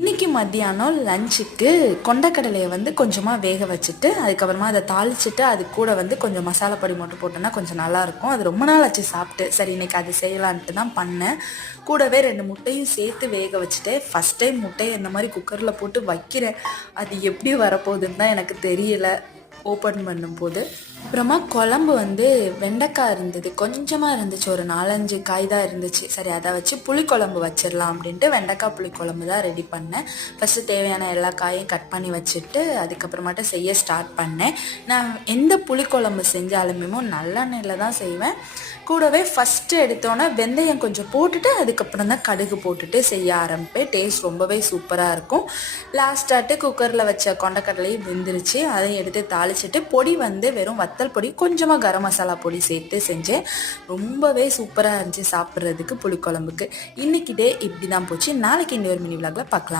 இன்றைக்கி மத்தியானம் லஞ்சுக்கு கொண்டக்கடலையை வந்து கொஞ்சமாக வேக வச்சுட்டு அதுக்கப்புறமா அதை தாளிச்சிட்டு அது கூட வந்து கொஞ்சம் மசாலா பொடி மட்டும் போட்டோன்னா கொஞ்சம் நல்லாயிருக்கும். அது ரொம்ப நாள் ஆச்சு சாப்பிட்டு, சரி இன்றைக்கி அது செய்யலான்ட்டு தான் பண்ணேன். கூடவே 2 முட்டையும் சேர்த்து வேக வச்சுட்டு ஃபஸ்ட் டைம் முட்டையை இந்த மாதிரி குக்கரில் போட்டு வைக்கிறேன். அது எப்படி வரப்போகுதுன்னு தான் எனக்கு தெரியலை ஓப்பன் பண்ணும்போது. அப்புறமா குழம்பு வந்து வெண்டைக்காய் இருந்தது, கொஞ்சமாக இருந்துச்சு, ஒரு 4-5 காய் தான் இருந்துச்சு. சரி அதை வச்சு புளிக்குழம்பு வச்சிடலாம் அப்படின்ட்டு வெண்டைக்காய் புளிக்குழம்பு தான் ரெடி பண்ணேன். ஃபஸ்ட்டு தேவையான எல்லா காயும் கட் பண்ணி வச்சுட்டு அதுக்கப்புறமாட்ட செய்ய ஸ்டார்ட் பண்ணேன். நான் எந்த புளிக்குழம்பு செஞ்சாலுமே நல்லெண்ணெயில் தான் செய்வேன். கூடவே ஃபஸ்ட்டு எடுத்தோன்னே வெந்தயம் கொஞ்சம் போட்டுட்டு அதுக்கப்புறம் தான் கடுகு போட்டுட்டு செய்ய ஆரம்பிப்பேன். டேஸ்ட் ரொம்பவே சூப்பராக இருக்கும். லாஸ்ட்டாட்டு குக்கரில் வச்ச கொண்டக்கடலையும் வெந்துருச்சு, அதையும் எடுத்து தாளிச்சிட்டு பொடி வந்து வெறும் வத்தல் பொடி கொஞ்சமாக கரம் மசாலா பொடி சேர்த்து செஞ்சேன். ரொம்பவே சூப்பராக இருந்துச்சு சாப்பிட்றதுக்கு புளிக்குழம்புக்கு. இன்றைக்கி டே இப்படி தான் போச்சு. நாளைக்கு இன்னொரு மினி விலாகில் பார்க்கலாம்.